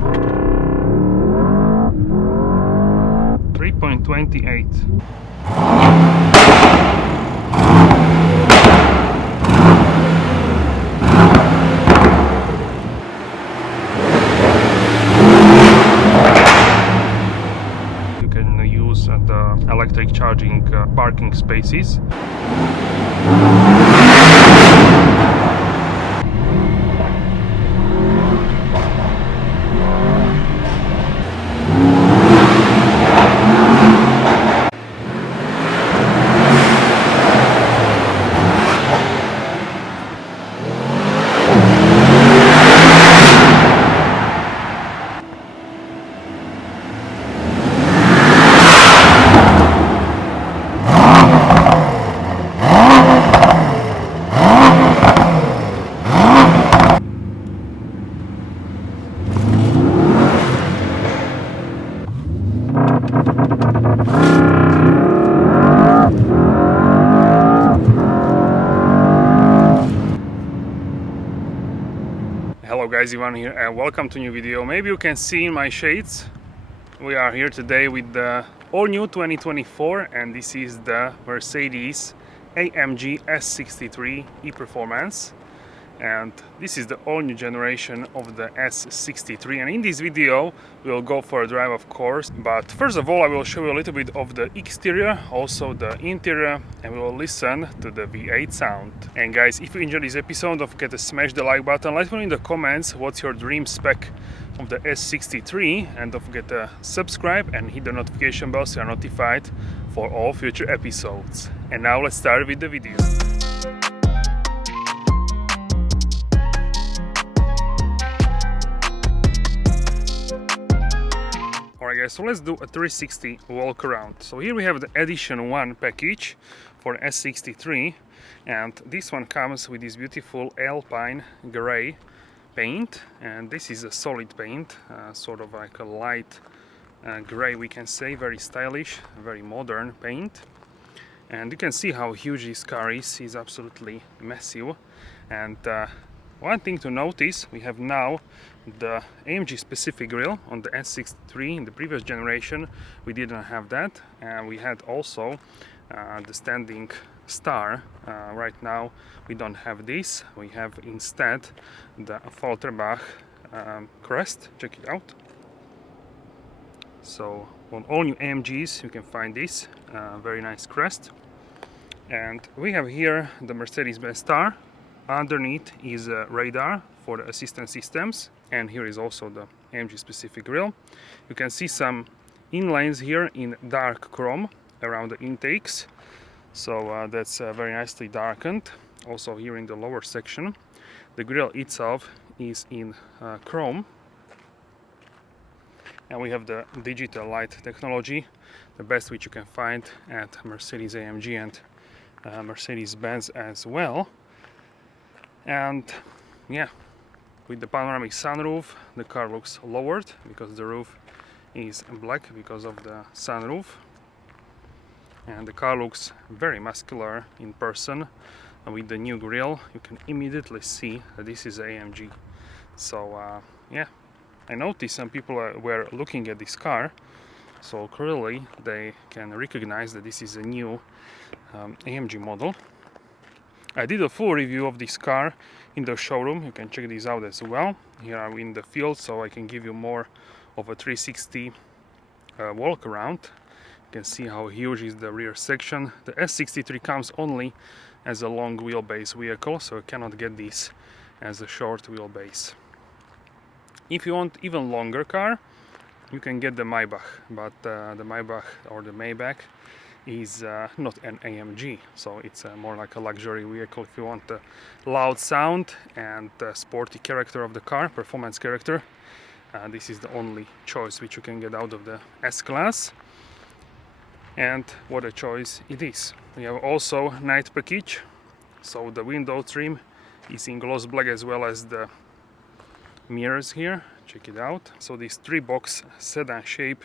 3.28. You can use the electric charging parking spaces. Hello guys, Ivan here and welcome to a new video. Maybe you can see in my shades, we are here today with the all new 2024 and this is the Mercedes AMG S63 e-Performance, and this is the all new generation of the S63, and in this video we'll go for a drive of course, but first of all I will show you a little bit of the exterior, also the interior, and we will listen to the V8 sound. And guys, if you enjoyed this episode, don't forget to smash the like button, let me know in the comments what's your dream spec of the S63, and don't forget to subscribe and hit the notification bell so you're notified for all future episodes. And now let's start with the video. Alright guys, so let's do a 360 walk around. So here we have the Edition 1 package for S63, and this one comes with this beautiful Alpine grey paint, and this is a solid paint, sort of like a light grey, we can say, very stylish, very modern paint. And you can see how huge this car is. It's absolutely massive. And one thing to notice, we have now the AMG specific grille on the S63. In the previous generation we didn't have that, and we had also the standing star. Right now we don't have this, we have instead the AFFALTERBACH crest. Check it out. So on all new AMGs you can find this very nice crest, and we have here the Mercedes-Benz star. Underneath is a radar for the assistance systems, and here is also the AMG specific grille. You can see some inlays here in dark chrome around the intakes, so that's very nicely darkened. Also here in the lower section, the grille itself is in chrome, and we have the digital light technology, the best which you can find at Mercedes AMG and Mercedes-Benz as well. And yeah, with the panoramic sunroof, the car looks lowered because the roof is black because of the sunroof, and the car looks very muscular in person. And with the new grille you can immediately see that this is AMG. So yeah, I noticed some people were looking at this car, so clearly they can recognize that this is a new AMG model. I did a full review of this car in the showroom, you can check this out as well. Here I'm in the field, so I can give you more of a 360 walk around. You can see how huge is the rear section. The S63 comes only as a long wheelbase vehicle, so you cannot get this as a short wheelbase. If you want even longer car, you can get the Maybach, but the Maybach or the Maybach is not an AMG, so it's more like a luxury vehicle. If you want the loud sound and the sporty character of the car, performance character, this is the only choice which you can get out of the S-Class. And what a choice it is. We have also night package, so the window trim is in gloss black as well as the mirrors here. Check it out. So this 3-box sedan shape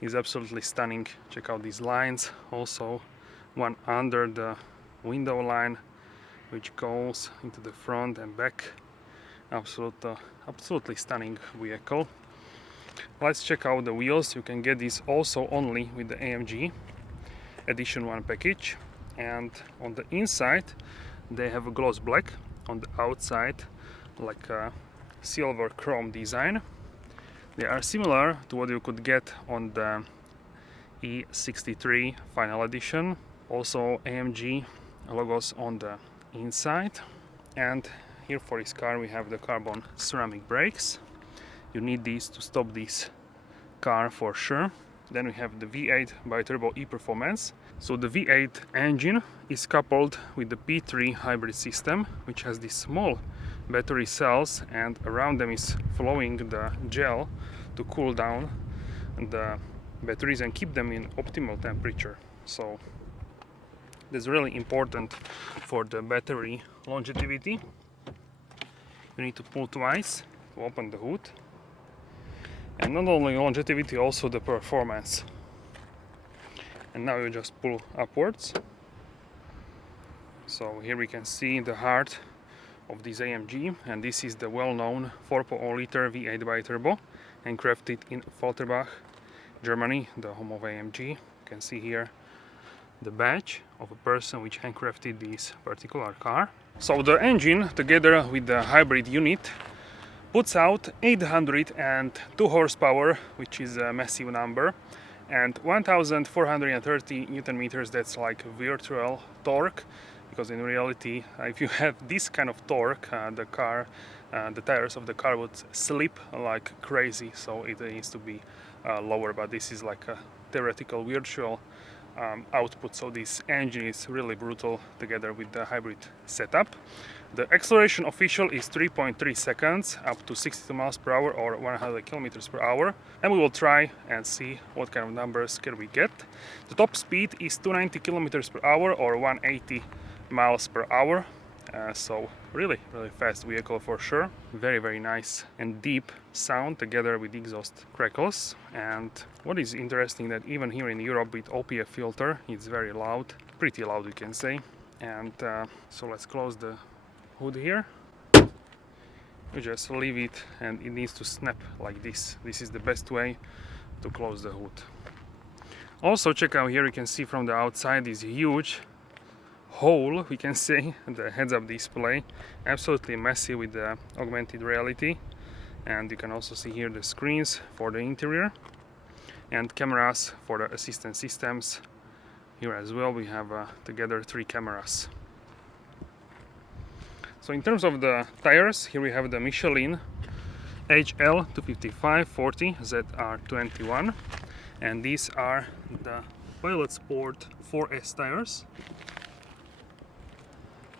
is absolutely stunning. Check out these lines, also one under the window line which goes into the front and back. Absolutely stunning vehicle. Let's check out the wheels. You can get these also only with the AMG Edition 1 package, and on the inside they have a gloss black, on the outside like a silver chrome design. They are similar to what you could get on the E63 final edition. Also AMG logos on the inside, and here for this car we have the carbon ceramic brakes. You need these to stop this car for sure. Then we have the V8 bi-turbo e-performance. So the V8 engine is coupled with the P3 hybrid system, which has these small battery cells, and around them is flowing the gel to cool down the batteries and keep them in optimal temperature. So that's really important for the battery longevity. You need to pull twice to open the hood, and not only longevity, also the performance. And now you just pull upwards. So here we can see the heart of this AMG, and this is the well-known 4.0 liter V8 bi-turbo, handcrafted in AFFALTERBACH, Germany, the home of AMG. You can see here the badge of a person which handcrafted this particular car. So the engine, together with the hybrid unit, puts out 802 horsepower, which is a massive number, and 1430 Newton meters. That's like virtual torque, because in reality, if you have this kind of torque, the tires of the car would slip like crazy, so it needs to be lower, but this is like a theoretical virtual output. So this engine is really brutal together with the hybrid setup. The acceleration official is 3.3 seconds up to 62 miles per hour or 100 kilometers per hour, and we will try and see what kind of numbers can we get. The top speed is 290 kilometers per hour or 180 miles per hour. So really fast vehicle for sure. Very nice and deep sound together with exhaust crackles. And what is interesting, that even here in Europe with OPF filter, it's very loud, pretty loud you can say. And so let's close the hood here. You just leave it and it needs to snap like this. This is the best way to close the hood. Also check out here, you can see from the outside this huge hole, we can say, the heads-up display, absolutely massive with the augmented reality. And you can also see here the screens for the interior and cameras for the assistance systems. Here as well we have together 3 cameras. So in terms of the tires, here we have the Michelin HL 255/40 ZR21, and these are the Pilot Sport 4S tires.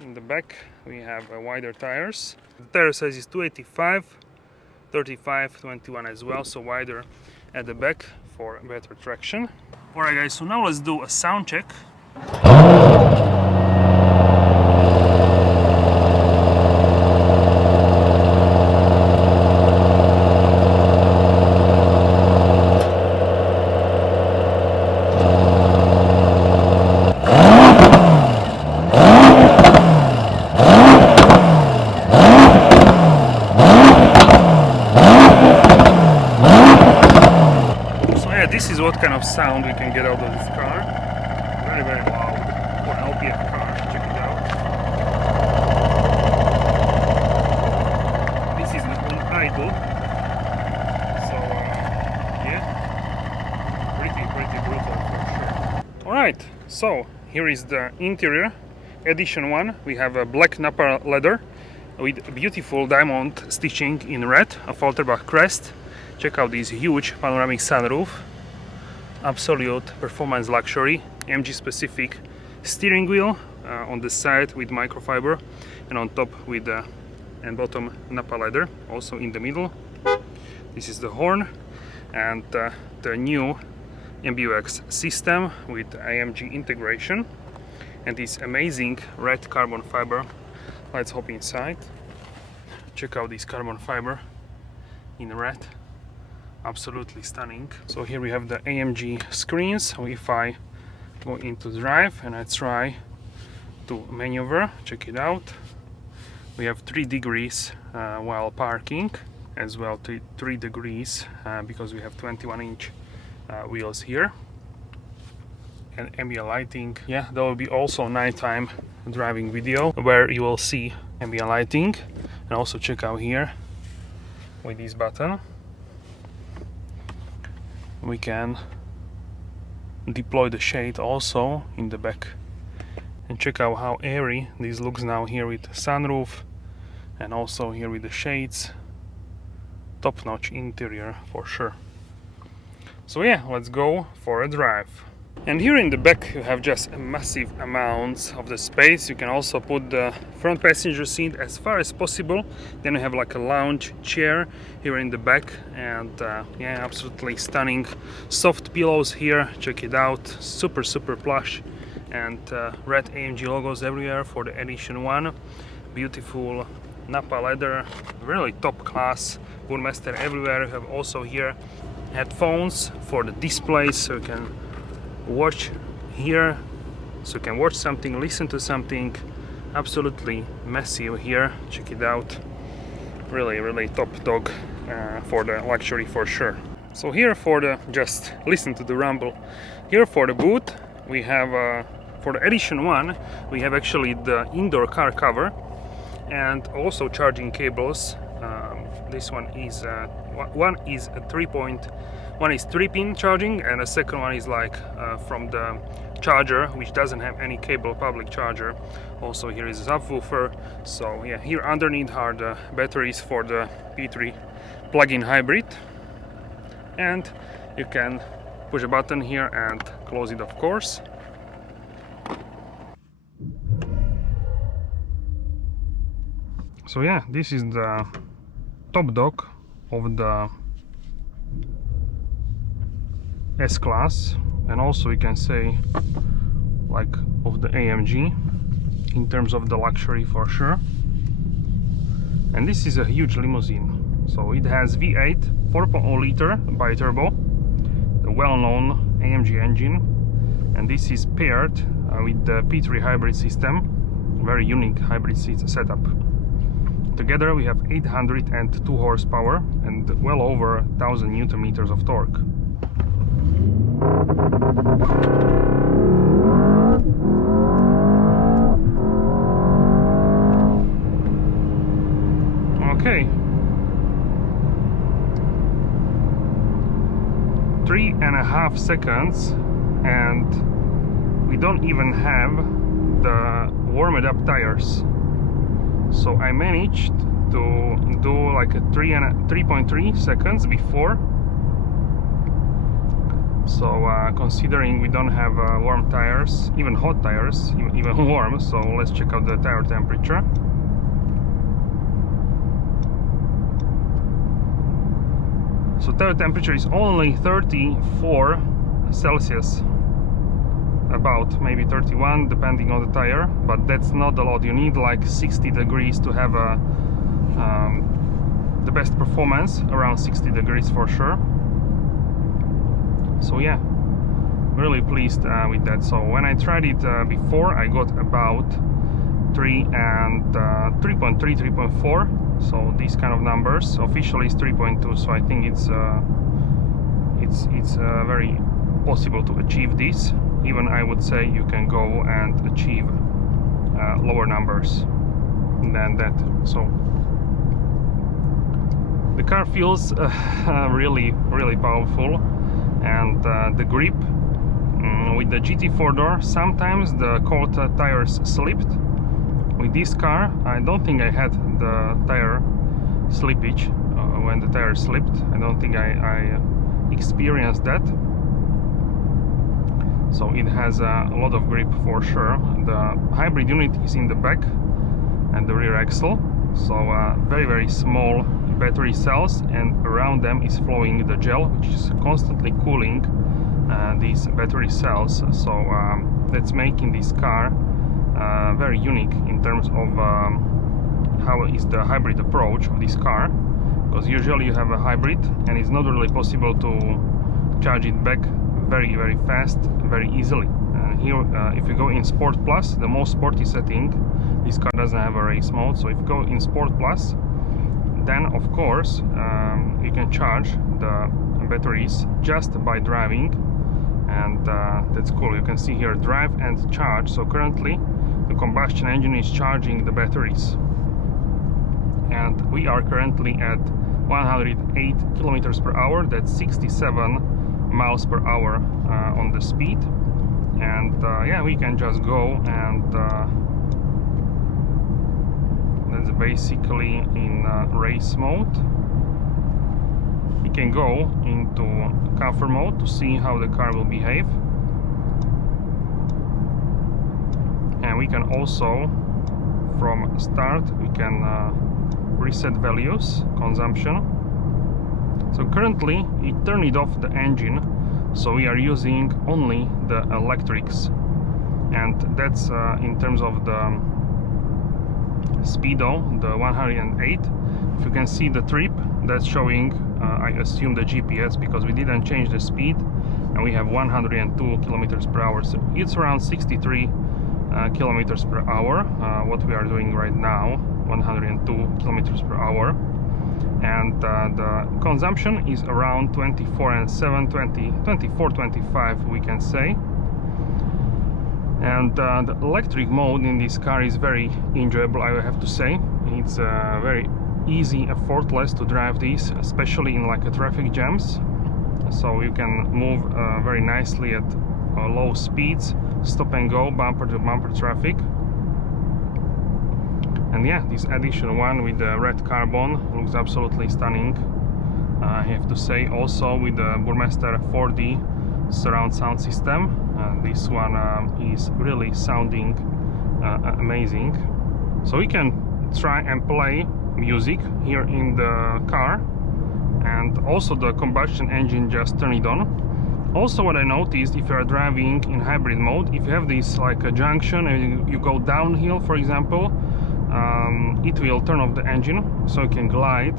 In the back we have wider tires. The tire size is 285/35/21 as well, so wider at the back for better traction. Alright guys, so now let's do a sound check. This is what kind of sound we can get out of this car. Very loud for an OPF car. Check it out. This is on idle. So yeah, pretty brutal for sure. Alright, so here is the interior. Edition 1. We have a black Napa leather with beautiful diamond stitching in red, a AFFALTERBACH crest. Check out this huge panoramic sunroof. Absolute performance luxury, AMG specific steering wheel on the side with microfiber, and on top with and bottom Napa leather, also in the middle. This is the horn, and the new MBUX system with AMG integration, and this amazing red carbon fiber. Let's hop inside. Check out this carbon fiber in red. Absolutely stunning. So here we have the AMG screens. So if I go into drive and I try to maneuver, check it out. We have 3 degrees while parking, as well, 3 degrees, because we have 21-inch wheels here. And ambient lighting, yeah, there will be also nighttime driving video where you will see ambient lighting. And also check out here with this button we can deploy the shade also in the back. And check out how airy this looks now here with the sunroof and also here with the shades. Top-notch interior for sure. So yeah, let's go for a drive. And here in the back you have just a massive amount of the space. You can also put the front passenger seat as far as possible. Then you have like a lounge chair here in the back, and yeah, absolutely stunning soft pillows here. Check it out, super plush, and red AMG logos everywhere for the Edition 1. Beautiful Napa leather, really top class Burmester everywhere. You have also here headphones for the displays, so you can watch here, so you can watch something, listen to something. Absolutely massive here, check it out. Really top dog for the luxury for sure. So here for the, just listen to the rumble, here for the boot we have for the Edition 1 we have actually the indoor car cover and also charging cables. This one is one is a 3-pin charging, and the second one is like from the charger, which doesn't have any cable, public charger. Also here is a subwoofer. So yeah, here underneath are the batteries for the P3 plug-in hybrid, and you can push a button here and close it, of course. So yeah, this is the top dog of the S-Class, and also we can say like of the AMG in terms of the luxury for sure. And this is a huge limousine, so it has V8 4.0 liter bi-turbo, the well-known AMG engine, and this is paired with the P3 hybrid system, very unique hybrid setup. Together we have 802 horsepower and well over 1000 Newton meters of torque. Okay. 3.5 seconds, and we don't even have the warmed up tires. So I managed to do like a 3.3 seconds before. So considering we don't have warm tires, even hot tires, even warm, so let's check out the tire temperature. So tire temperature is only 34 Celsius, about maybe 31 depending on the tire, but that's not a lot. You need like 60 degrees to have the best performance, around 60 degrees for sure. So yeah, really pleased with that. So when I tried it before, I got about 3 and 3.3, 3.4. So these kind of numbers. Officially is 3.2. So I think it's very possible to achieve this. Even I would say you can go and achieve lower numbers than that. So the car feels really powerful. And the grip with the GT4 door, sometimes the cold tires slipped. With this car, I don't think I had the tire slippage when the tire slipped. I don't think I experienced that. So it has a lot of grip for sure. The hybrid unit is in the back and the rear axle. So very small battery cells, and around them is flowing the gel, which is constantly cooling these battery cells. So that's making this car very unique in terms of how is the hybrid approach of this car, because usually you have a hybrid and it's not really possible to charge it back very fast, very easily. Here if you go in Sport Plus, the most sporty setting, this car doesn't have a race mode. So if you go in Sport Plus, then of course you can charge the batteries just by driving, and that's cool. You can see here drive and charge. So currently the combustion engine is charging the batteries, and we are currently at 108 kilometers per hour. That's 67 miles per hour on the speed. And yeah, we can just go, and that's basically in race mode. We can go into comfort mode to see how the car will behave, and we can also from start we can reset values, consumption. So currently it turned off the engine, so we are using only the electrics, and that's in terms of the speedo, the 108. If you can see the trip, that's showing I assume the GPS, because we didn't change the speed, and we have 102 kilometers per hour. So it's around 63 kilometers per hour what we are doing right now, 102 kilometers per hour. And the consumption is around 24 and 7, 24, 25 we can say. And the electric mode in this car is very enjoyable, I have to say. It's very easy, effortless to drive this, especially in like traffic jams. So you can move very nicely at low speeds, stop and go, bumper to bumper traffic. And yeah, this additional one with the red carbon looks absolutely stunning, I have to say. Also with the Burmester 4D surround sound system, this one is really sounding amazing. So we can try and play music here in the car, and also the combustion engine just turned it on. Also what I noticed, if you are driving in hybrid mode, if you have this like a junction and you go downhill, for example, it will turn off the engine, so you can glide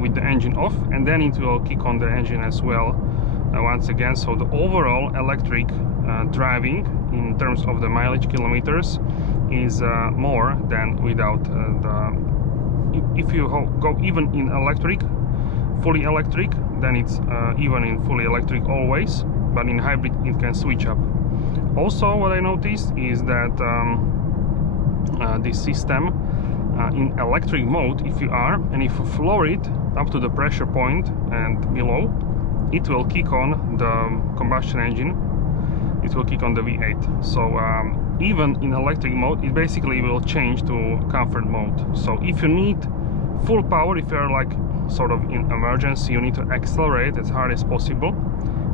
with the engine off, and then it will kick on the engine as well once again. So the overall electric driving in terms of the mileage kilometers is more than without if you go even in electric, fully electric, then it's even in fully electric always, but in hybrid it can switch up. Also what I noticed is that this system in electric mode, if you are, and if you floor it up to the pressure point and below, it will kick on the combustion engine, it will kick on the V8. So even in electric mode, it basically will change to comfort mode. So if you need full power, if you're like sort of in emergency, you need to accelerate as hard as possible,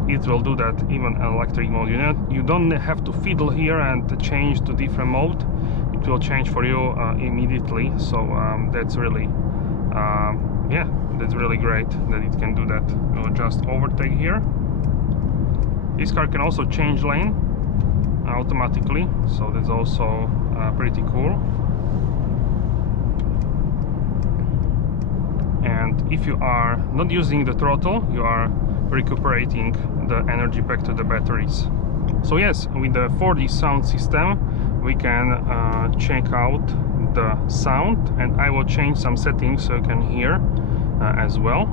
it will do that even in electric mode. You don't have to fiddle here and change to different mode. It will change for you immediately. So that's really yeah, that's really great that it can do that. We'll just overtake here. This car can also change lane automatically, so that's also pretty cool. And if you are not using the throttle, you are recuperating the energy back to the batteries. So yes, with the 4D sound system we can check out the sound, and I will change some settings so you can hear as well.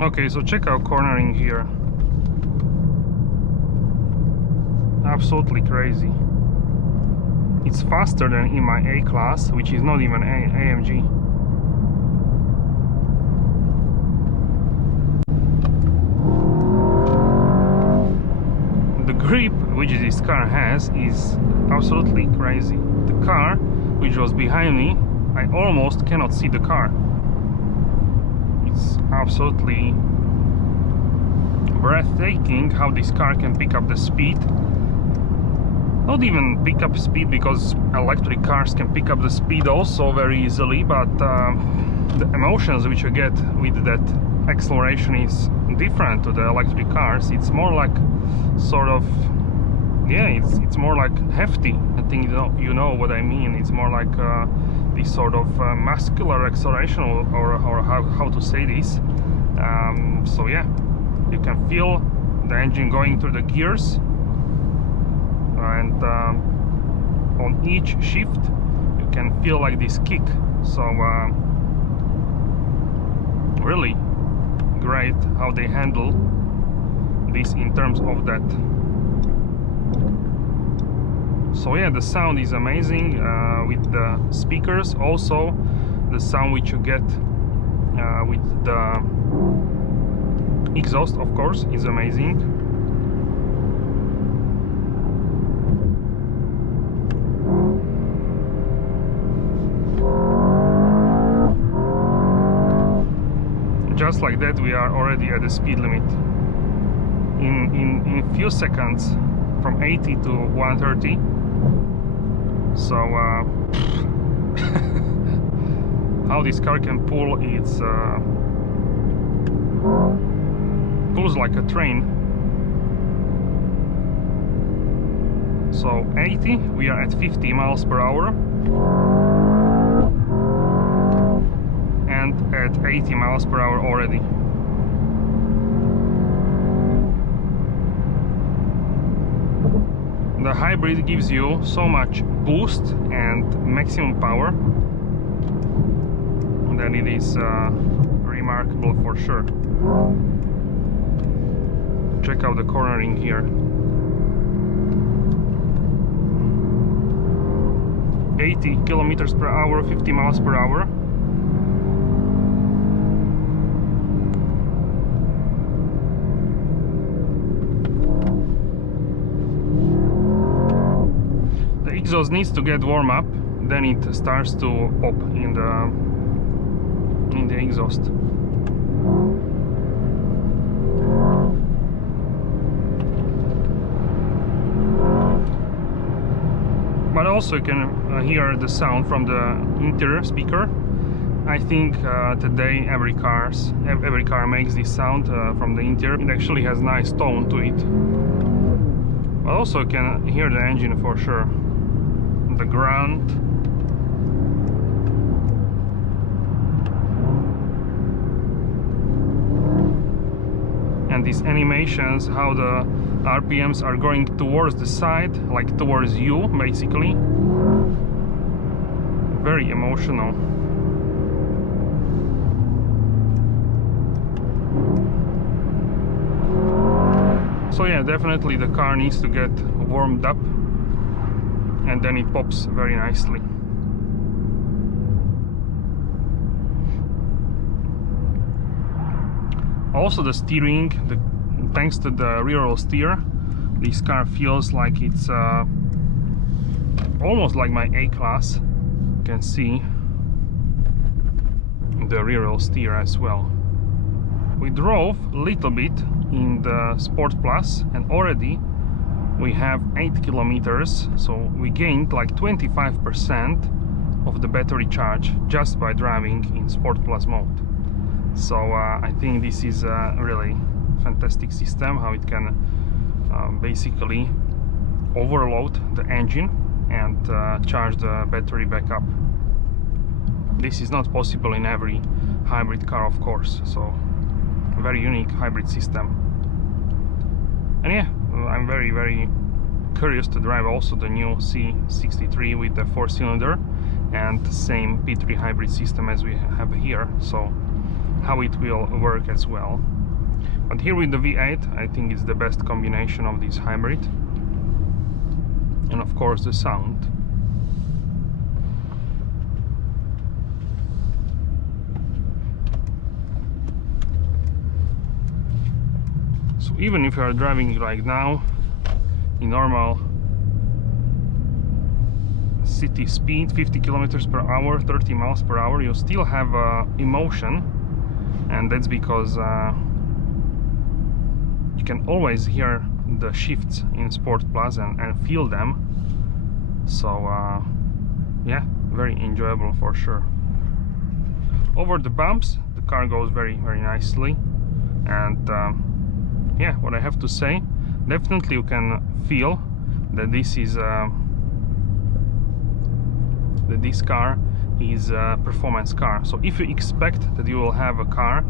Okay, so check out cornering here. Absolutely crazy. It's faster than in my A class, which is not even AMG. The grip which this car has is absolutely crazy. The car which was behind me, I almost cannot see the car. It's absolutely breathtaking how this car can pick up the speed. Not even pick up speed, because electric cars can pick up the speed also very easily, but the emotions which you get with that acceleration is different to the electric cars. It's more like sort of, yeah, it's more like hefty. I think you know what I mean. It's more like this sort of muscular acceleration, or how to say this. So yeah, you can feel the engine going through the gears, and on each shift you can feel like this kick. So really great how they handle this in terms of that. So yeah, the sound is amazing with the speakers. Also the sound which you get with the exhaust, of course, is amazing. Just like that, we are already at the speed limit. In few seconds, from 80 to 130. So how this car can pull, it's pulls like a train. So 80, we are at 50 miles per hour, and at 80 miles per hour already. The hybrid gives you so much boost and maximum power that it is remarkable for sure. Check out the cornering here. 80 kilometers per hour, 50 miles per hour. Exhaust needs to get warm up, then it starts to pop in the exhaust. But also you can hear the sound from the interior speaker. I think today every car makes this sound from the interior. It actually has nice tone to it. But also you can hear the engine for sure. The ground. and these animations, how the RPMs are going towards the side, like towards you, basically. Very emotional. So yeah, definitely the car needs to get warmed up, and then it pops very nicely. Also the steering, thanks to the rear roll steer, this car feels like it's almost like my A-Class. You can see the rear roll steer as well. We drove a little bit in the Sport Plus, and already we have 8 kilometers, so we gained like 25% of the battery charge just by driving in Sport Plus mode. So I think this is a really fantastic system, how it can basically overload the engine and charge the battery back up. This is not possible in every hybrid car, of course, so a very unique hybrid system. And yeah, I'm very curious to drive also the new C63 with the 4-cylinder and the same P3 hybrid system as we have here, so how it will work as well. But here with the V8, I think it's the best combination of this hybrid, and of course the sound. So even if you are driving like now in normal city speed, 50 kilometers per hour, 30 miles per hour, you still have emotion, and that's because you can always hear the shifts in Sport Plus and feel them. So yeah, very enjoyable for sure. Over the bumps the car goes very nicely, and yeah, what I have to say, definitely you can feel that this is that this car is a performance car. So if you expect that you will have a car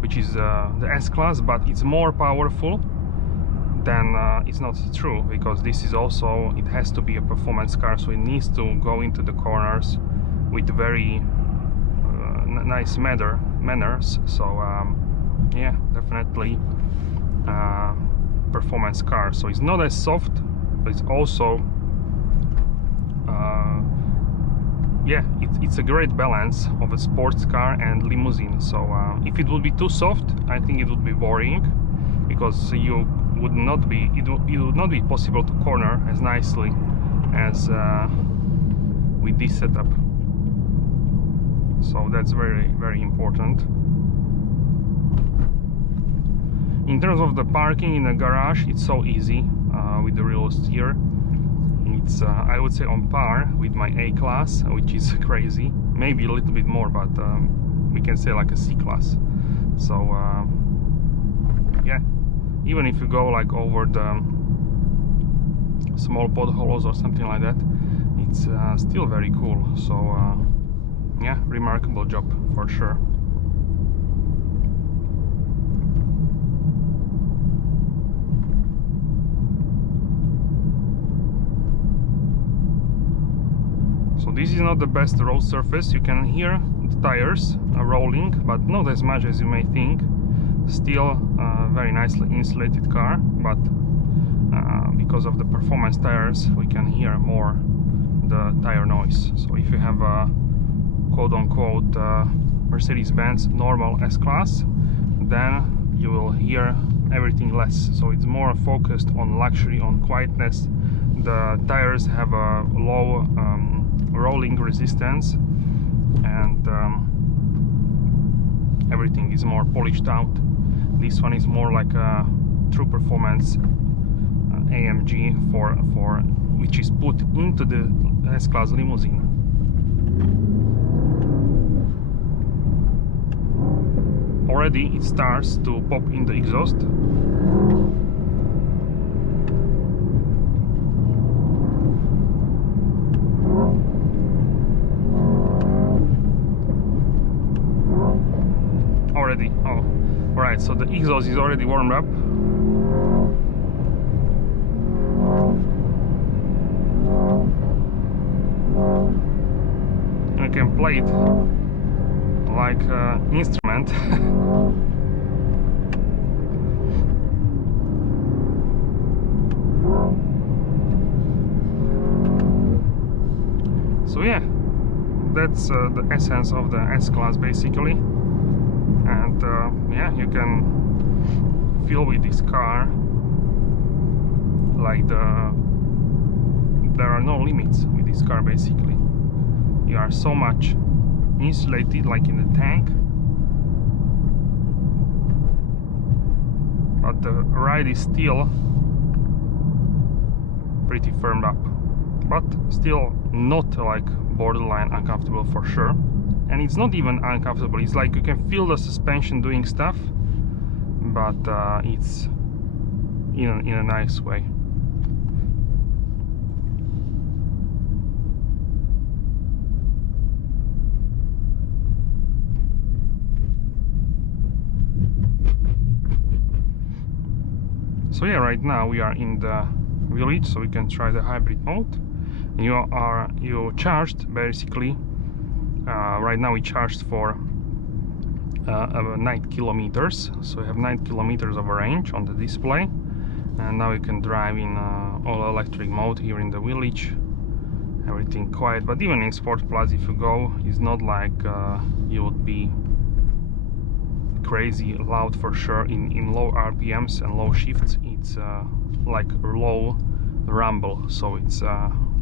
which is the S-Class but it's more powerful, then it's not true, because this is also, it has to be a performance car, so it needs to go into the corners with very nice manners. So yeah, definitely performance car. So it's not as soft, but it's also yeah, it's a great balance of a sports car and limousine. So if it would be too soft, I think it would be boring, because you would not be, it would not be possible to corner as nicely as with this setup. So that's very important. In terms of the parking in the garage, it's so easy with the rear steer. It's I would say on par with my A-Class, which is crazy, maybe a little bit more, but we can say like a C-Class. So yeah, even if you go like over the small potholes or something like that, it's still very cool. So yeah, remarkable job for sure. So this is not the best road surface. You can hear the tires rolling, but not as much as you may think. Still a very nicely insulated car, but because of the performance tires, we can hear more the tire noise. So if you have a quote-unquote Mercedes-Benz normal S-Class, then you will hear everything less. So it's more focused on luxury, on quietness. The tires have a low rolling resistance, and everything is more polished out. This one is more like a true performance AMG for which is put into the S-Class limousine. Already it starts to pop in the exhaust. Already, oh, Alright, so the exhaust is already warmed up. You can play it like an instrument. So yeah, that's the essence of the S-Class basically. And yeah, you can feel with this car like there are no limits with this car basically. You are so much insulated like in the tank, but the ride is still pretty firmed up, but still not like borderline uncomfortable for sure. And it's not even uncomfortable, it's like you can feel the suspension doing stuff, but it's in a nice way. So yeah, right now we are in the village, so we can try the hybrid mode. You charged basically. Right now we charged for 9 kilometers, so we have 9 kilometers of range on the display, and now we can drive in all electric mode here in the village. Everything quiet, but even in Sport Plus, if you go, it's not like you would be crazy loud for sure. In low RPMs and low shifts, it's like low rumble, so it's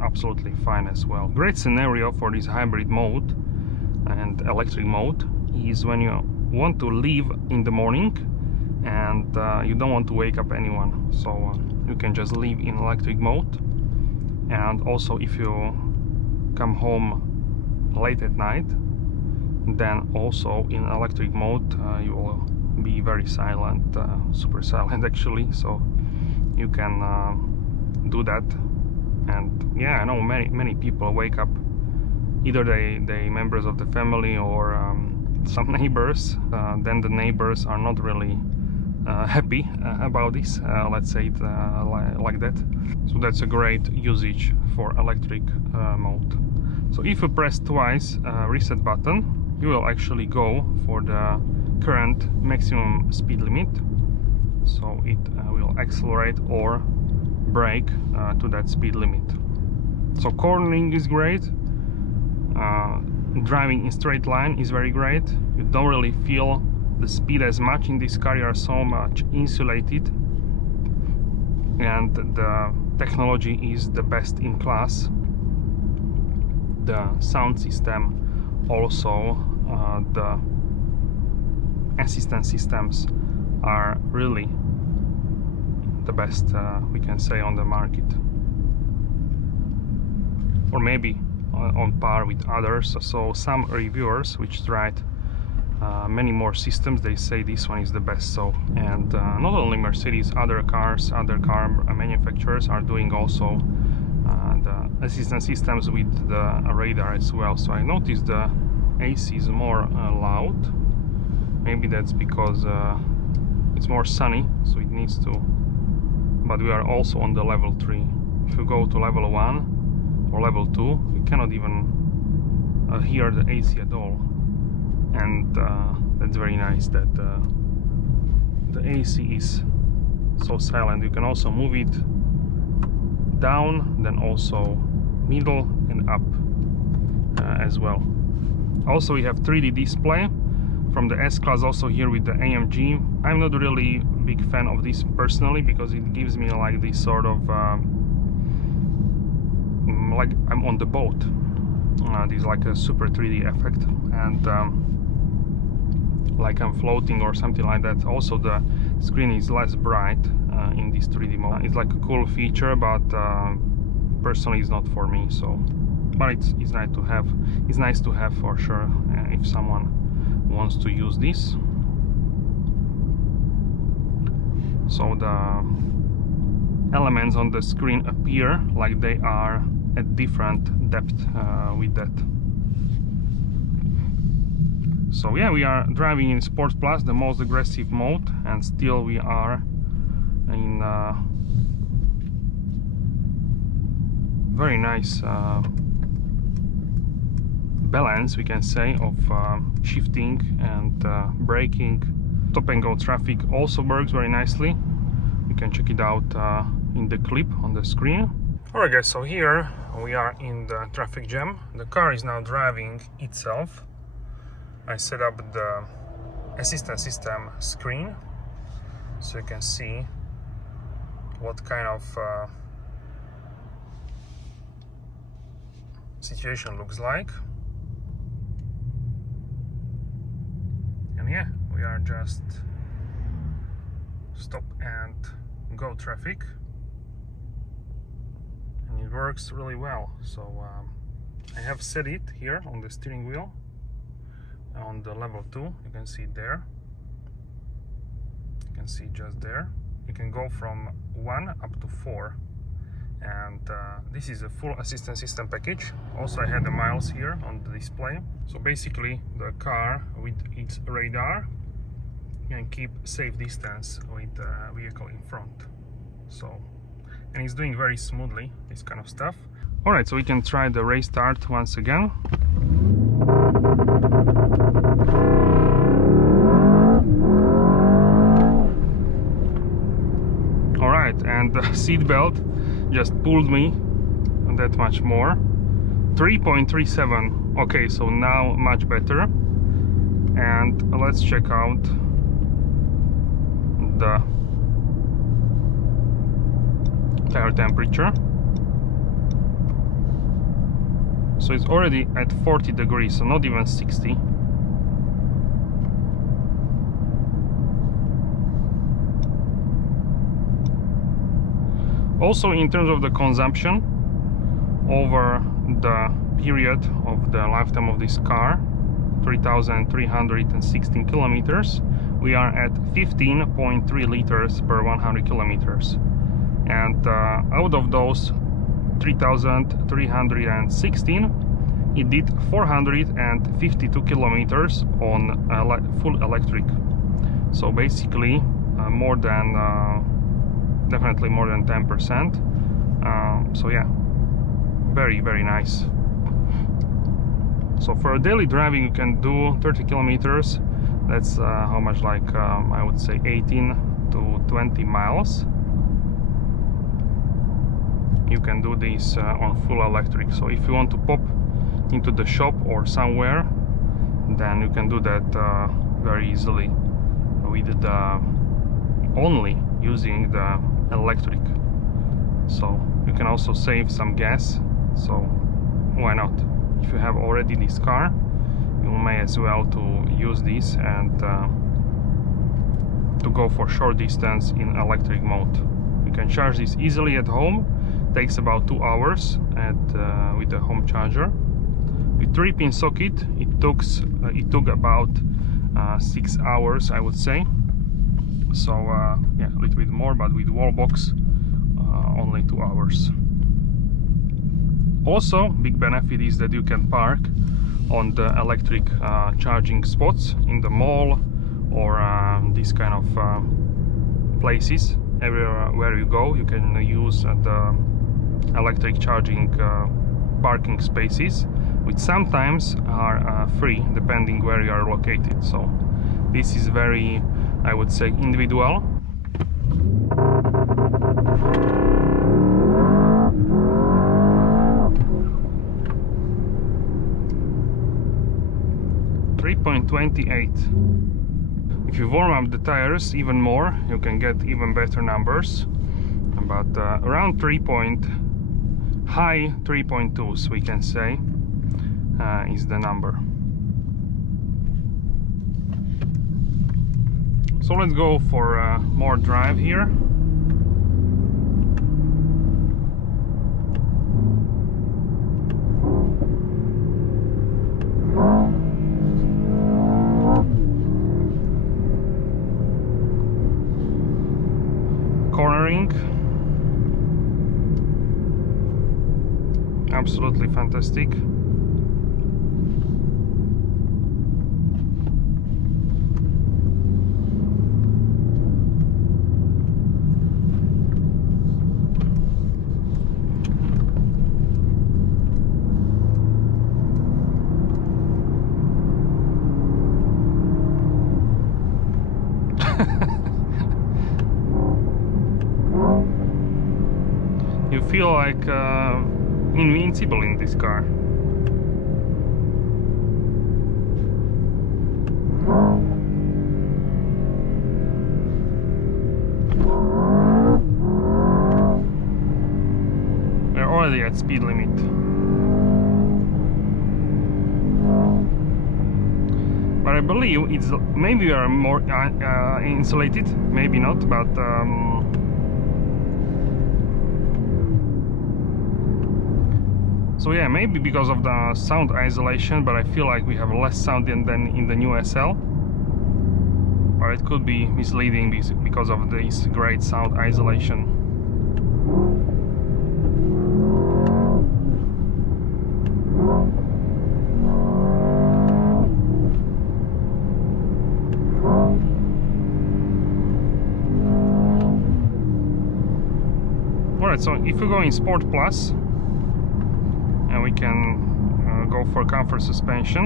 absolutely fine as well. Great scenario for this hybrid mode and electric mode is when you want to leave in the morning and you don't want to wake up anyone, so you can just leave in electric mode. And also if you come home late at night, then also in electric mode you will be very silent, super silent actually, so you can do that. And yeah, I know many people wake up, either they members of the family or some neighbors, then the neighbors are not really happy about this, let's say it like that. So that's a great usage for electric mode. So if you press twice reset button, you will actually go for the current maximum speed limit, so it will accelerate or brake to that speed limit. So cornering is great, driving in straight line is very great. You don't really feel the speed as much in this car, you are so much insulated, and the technology is the best in class. The sound system, also the assistance systems are really the best we can say on the market, or maybe on par with others. So some reviewers which tried many more systems, they say this one is the best. So, and not only Mercedes, other car manufacturers are doing also the assistance systems with the radar as well. So I noticed the AC is more loud. Maybe that's because it's more sunny, so it needs to. But we are also on the level 3. If you go to level 1 or level 2, you cannot even hear the AC at all. And that's very nice that the AC is so silent. You can also move it down, then also middle and up as well. Also we have 3D display from the S-Class, also here with the AMG. I'm not really big fan of this personally, because it gives me like this sort of like I'm on the boat. This is like a super 3D effect, and like I'm floating or something like that. Also the screen is less bright in this 3D mode. It's like a cool feature, but personally it's not for me. So, but it's nice to have. It's nice to have for sure if someone wants to use this. So the elements on the screen appear like they are at different depth with that. So yeah, we are driving in Sport Plus, the most aggressive mode, and still we are in very nice balance, we can say, of shifting and braking. Stop and go traffic also works very nicely. You can check it out in the clip on the screen. Alright guys, so here we are in the traffic jam. The car is now driving itself. I set up the assistance system screen so you can see what kind of situation looks like. And yeah, we are just stop and go traffic, and it works really well. So I have set it here on the steering wheel on the level 2. You can see it there. You can see just there. You can go from 1 up to 4, and this is a full assistance system package. Also, I had the miles here on the display. So basically, the car with its radar can keep safe distance with the vehicle in front. So, and it's doing very smoothly this kind of stuff. All right, so we can try the race start once again. Alright, and the seat belt just pulled me that much more. 3.37. Okay, so now much better. And let's check out the tire temperature. So it's already at 40 degrees, so not even 60. Also, in terms of the consumption over the period of the lifetime of this car, 3,316 kilometers, we are at 15.3 liters per 100 kilometers. And out of those 3,316, it did 452 kilometers on full electric. So basically more than definitely more than 10%. So yeah, very nice. So for daily driving, you can do 30 kilometers. That's how much, like I would say 18 to 20 miles. You can do this on full electric. So if you want to pop into the shop or somewhere, then you can do that very easily with the only using the electric. So you can also save some gas, so why not? If you have already this car, you may as well to use this and to go for short distance in electric mode. You can charge this easily at home. Takes about 2 hours with the home charger. With 3-pin socket, it took about 6 hours, I would say. So yeah, a little bit more, but with wall box only 2 hours. Also, big benefit is that you can park on the electric charging spots in the mall or these kind of places. Everywhere where you go, you can use the electric charging parking spaces, which sometimes are free depending where you are located. So this is very, I would say, individual. .28. If you warm up the tires even more, you can get even better numbers, but around high 3.2s, we can say, is the number. So let's go for more drive here. Cornering, absolutely fantastic. feel like invincible in this car. We're already at speed limit. But I believe it's maybe we are more insulated, maybe not, but so yeah, maybe because of the sound isolation, but I feel like we have less sound than in the new SL. Or it could be misleading because of this great sound isolation. Alright, so if we go in Sport Plus, and we can go for comfort suspension.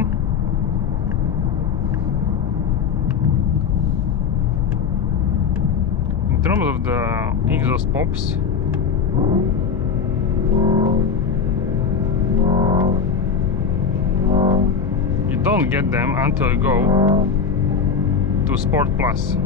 In terms of the exhaust pops, you don't get them until you go to Sport Plus.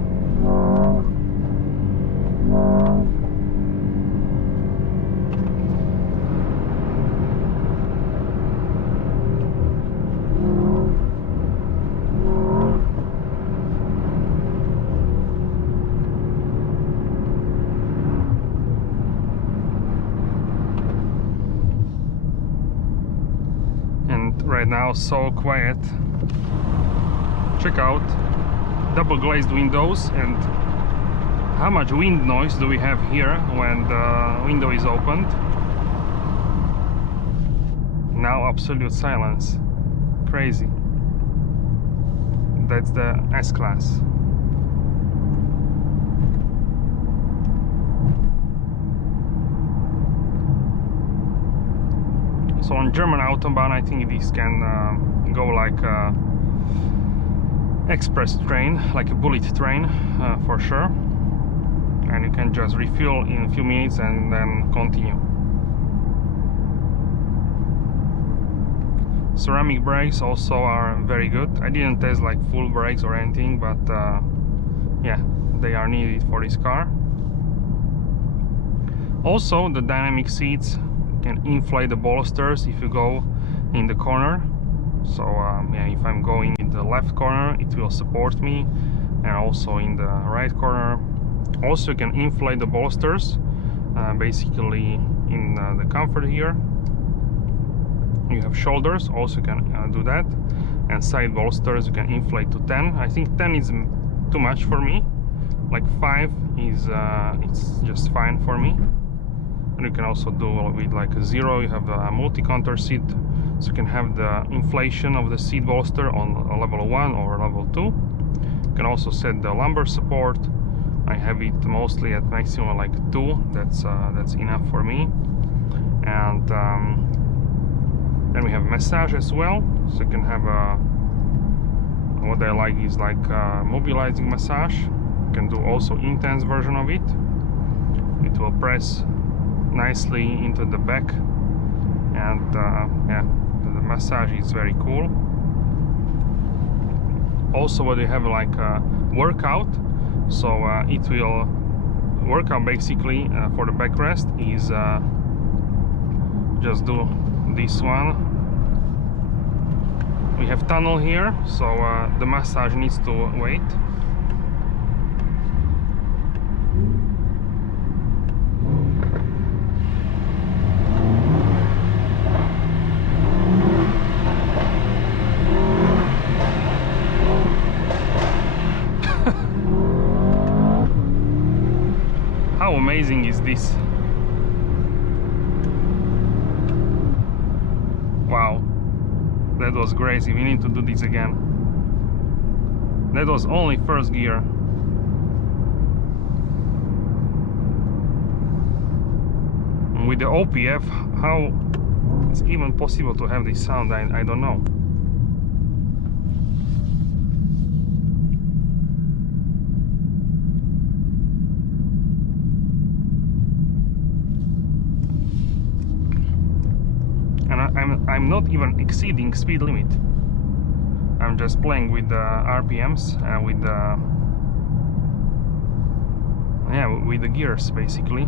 Right now, so quiet. Check out double glazed windows, and how much wind noise do we have here when the window is opened. Now absolute silence. Crazy. That's the S-Class. So on German Autobahn, I think this can go like a express train, like a bullet train, for sure. And you can just refuel in a few minutes and then continue. Ceramic brakes also are very good. I didn't test like full brakes or anything, but yeah, they are needed for this car. Also, the dynamic seats can inflate the bolsters if you go in the corner. So yeah, if I'm going in the left corner, it will support me, and also in the right corner. Also, you can inflate the bolsters, basically in the comfort here. You have shoulders, also can do that, and side bolsters you can inflate to 10. I think 10 is too much for me. Like 5 is it's just fine for me. And you can also do with like a 0. You have a multi-contour seat, so you can have the inflation of the seat bolster on a level 1 or level 2. You can also set the lumbar support. I have it mostly at maximum like 2. That's enough for me. And then we have massage as well, so you can have a, what I like is like mobilizing massage. You can do also intense version of it. It will press nicely into the back, and yeah, the massage is very cool. Also, what you have like a workout, so it will work out basically for the backrest is just do this one. We have tunnel here, so the massage needs to wait. How amazing is this? Wow, that was crazy. We need to do this again. That was only first gear. And with the OPF, how it's even possible to have this sound, I don't know. I'm not even exceeding speed limit. I'm just playing with the RPMs and with the with the gears basically.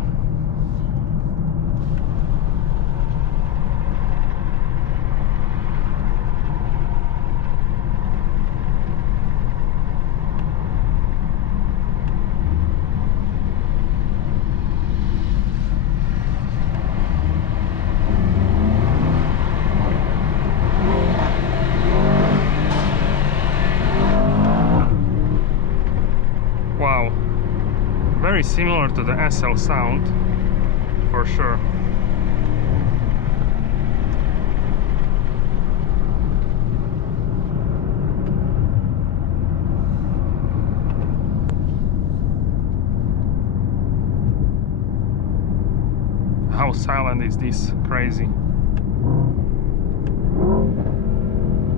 Wow, very similar to the SL sound, for sure. How silent is this? Crazy.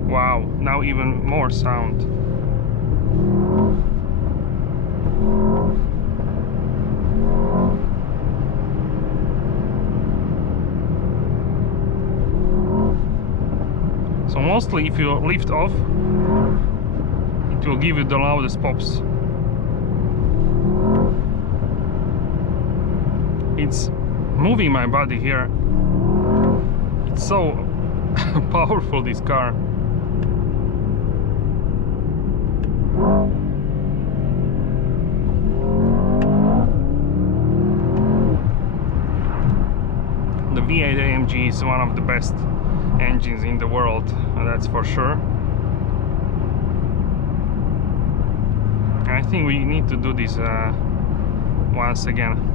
Wow, now even more sound. So mostly if you lift off, it will give you the loudest pops. It's moving my body here. It's so powerful, this car. The V8 AMG is one of the best engines in the world, that's for sure. I think we need to do this once again.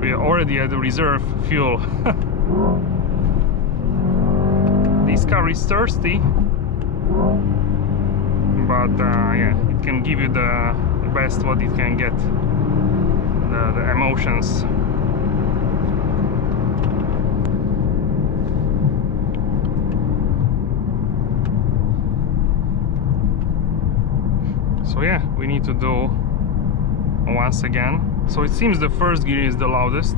We are already at the reserve fuel. This car is thirsty, but yeah, it can give you the best what it can get, the emotions. So yeah, we need to do once again. So it seems the first gear is the loudest.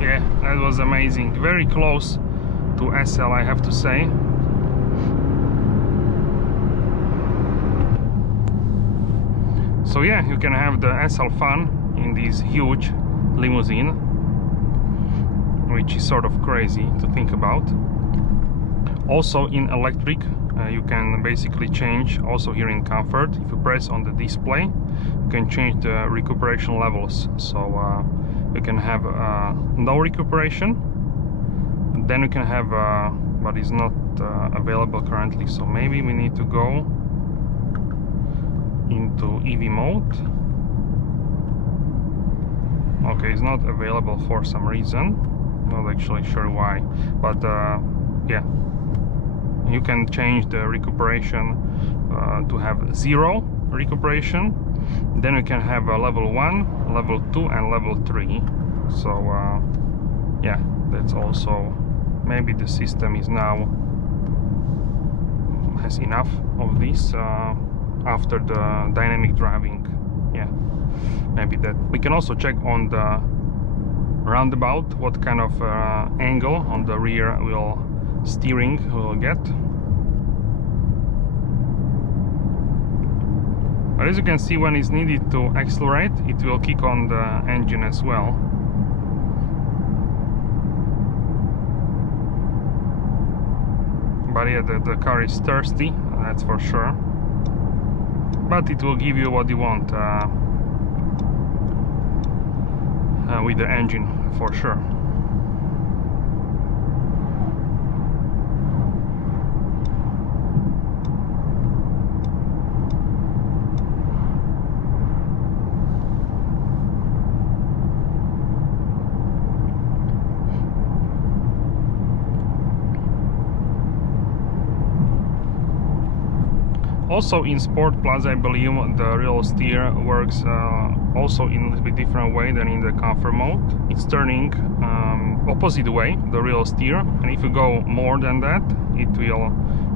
Yeah, that was amazing. Very close to SL, I have to say. So yeah, you can have the SL fun in this huge limousine, which is sort of crazy to think about. Also in electric, you can basically change, also here in comfort, if you press on the display, you can change the recuperation levels. So you can have no recuperation, then you can have but is not available currently, so maybe we need to go into EV mode. Okay, it's not available for some reason, not actually sure why, but yeah, you can change the recuperation to have 0 recuperation. Then you can have a level 1, level 2 and level 3. So yeah, that's also, maybe the system is now has enough of this after the dynamic driving. Yeah, maybe that. We can also check on the roundabout what kind of angle on the rear wheel steering will get. But as you can see, when it's needed to accelerate, it will kick on the engine as well. But yeah, the car is thirsty, that's for sure. But it will give you what you want with the engine, for sure. Also in Sport Plus, I believe the real steer works also in a little bit different way than in the comfort mode. It's turning opposite way, the real steer, and if you go more than that, it will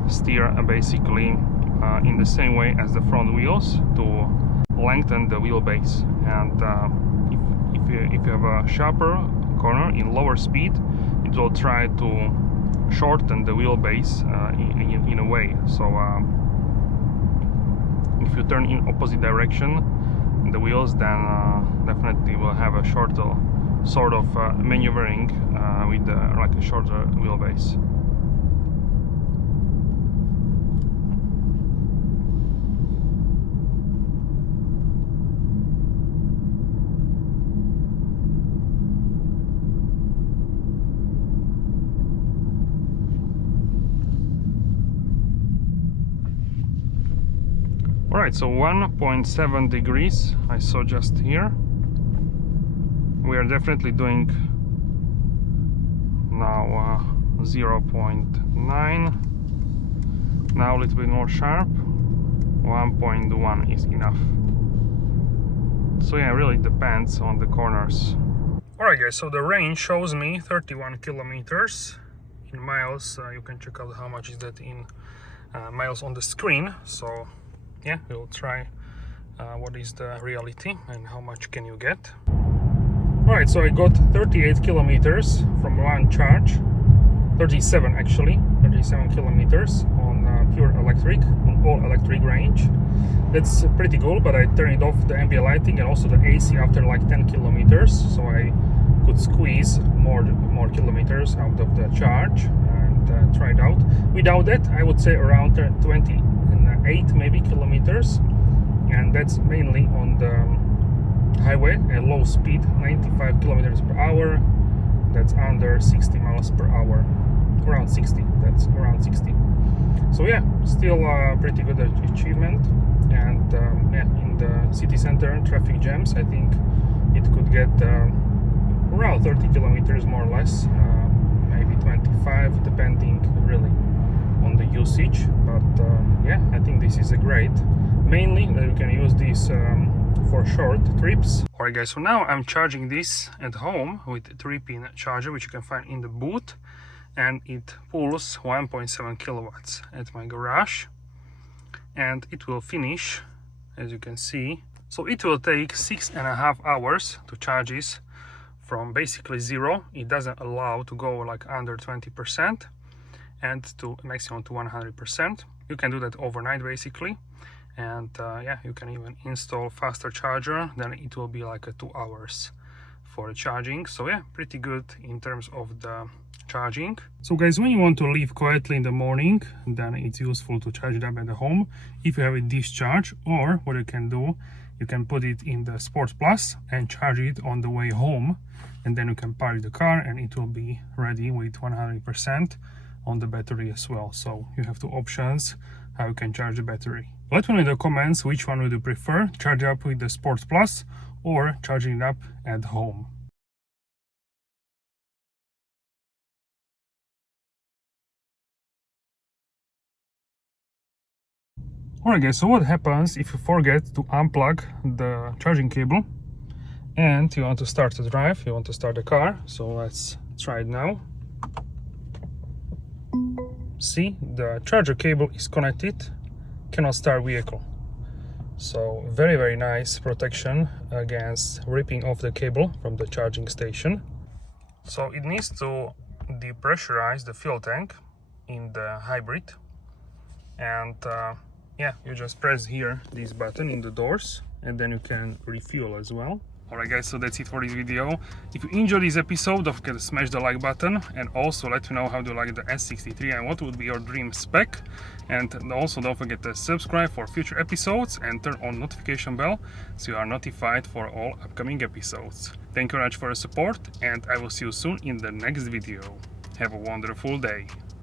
steer basically in the same way as the front wheels to lengthen the wheelbase. And if you have a sharper corner in lower speed, it will try to shorten the wheelbase in a way. So if you turn in opposite direction the wheels, then definitely will have a shorter sort of maneuvering with like a shorter wheelbase. Alright, so 1.7 degrees I saw just here. We are definitely doing now 0.9. Now a little bit more sharp. 1.1 is enough. So yeah, really depends on the corners. Alright guys, so the range shows me 31 kilometers. In miles, you can check out how much is that in miles on the screen. So yeah, we'll try what is the reality and how much can you get. Alright, so I got 38 kilometers from one charge, 37 actually, 37 kilometers on pure electric, on all electric range. That's pretty cool, but I turned off the ambient lighting and also the AC after like 10 kilometers, so I could squeeze more kilometers out of the charge and try it out. Without that, I would say around 28 maybe kilometers, and that's mainly on the highway at low speed, 95 kilometers per hour. That's under 60 miles per hour, around 60. That's around 60. So yeah, still a pretty good achievement. And yeah, in the city center traffic jams, I think it could get around 30 kilometers more or less, maybe 25, depending really on the usage. But yeah, I think this is a great, mainly that you can use this for short trips. Alright guys, so now I'm charging this at home with a 3-pin charger, which you can find in the boot, and it pulls 1.7 kilowatts at my garage, and it will finish, as you can see. So it will take 6.5 hours to charge this from basically zero. It doesn't allow to go like under 20% and to maximum to 100%. You can do that overnight basically, and yeah, you can even install faster charger, then it will be like 2 hours for charging. So yeah, pretty good in terms of the charging. So guys, when you want to leave quietly in the morning, then it's useful to charge it up at the home if you have a discharge, or what you can do, you can put it in the Sport Plus and charge it on the way home, and then you can park the car and it will be ready with 100% on the battery as well. So you have two options how you can charge the battery. Let me know in the comments which one would you prefer, charge up with the Sport Plus or charging it up at home. Alright guys, so what happens if you forget to unplug the charging cable and you want to start to drive, you want to start the car? So let's try it now. See, the charger cable is connected, cannot start vehicle. So very nice protection against ripping off the cable from the charging station. So it needs to depressurize the fuel tank in the hybrid, and yeah, you just press here this button in the doors and then you can refuel as well. Alright guys, so that's it for this video. If you enjoyed this episode, don't forget to smash the like button, and also let me know how do you like the S63 and what would be your dream spec. And also don't forget to subscribe for future episodes and turn on notification bell so you are notified for all upcoming episodes. Thank you very much for your support, and I will see you soon in the next video. Have a wonderful day.